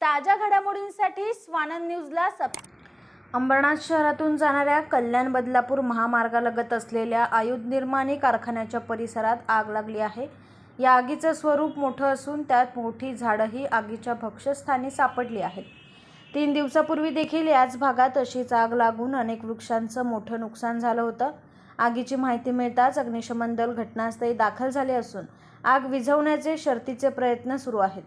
ताज्या घडामोडींसाठी स्वानंद न्यूजला सब अंबरनाथ शहरातून जाणाऱ्या कल्याण बदलापूर महामार्गालगत असलेल्या आयुध निर्माणी कारखान्याच्या परिसरात आग लागली आहे. या आगीचं स्वरूप मोठं असून त्यात मोठी झाडंही आगीच्या भक्ष्यस्थानी सापडली आहेत. तीन दिवसापूर्वी देखील याच भागात अशीच आग लागून अनेक वृक्षांचं मोठं नुकसान झालं होतं. आगीची माहिती मिळताच अग्निशमन दल घटनास्थळी दाखल झाले असून आग विझवण्याचे शर्तीचे प्रयत्न सुरू आहेत.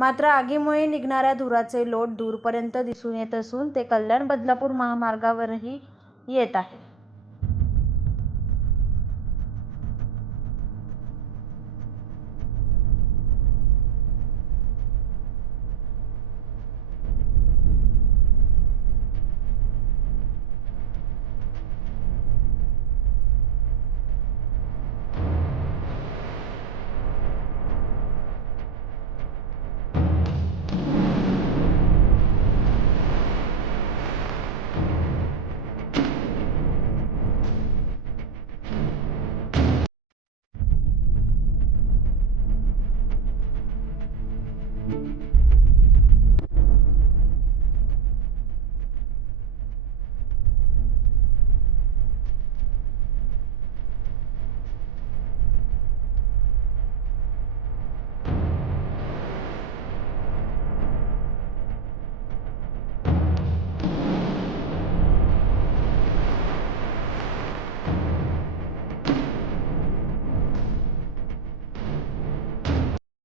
मात्र आगीमुळे निघणाऱ्या धुराचे लोट दूरपर्यंत दिसून येत असून ते कल्याण बदलापूर महामार्गावरही येत आहे.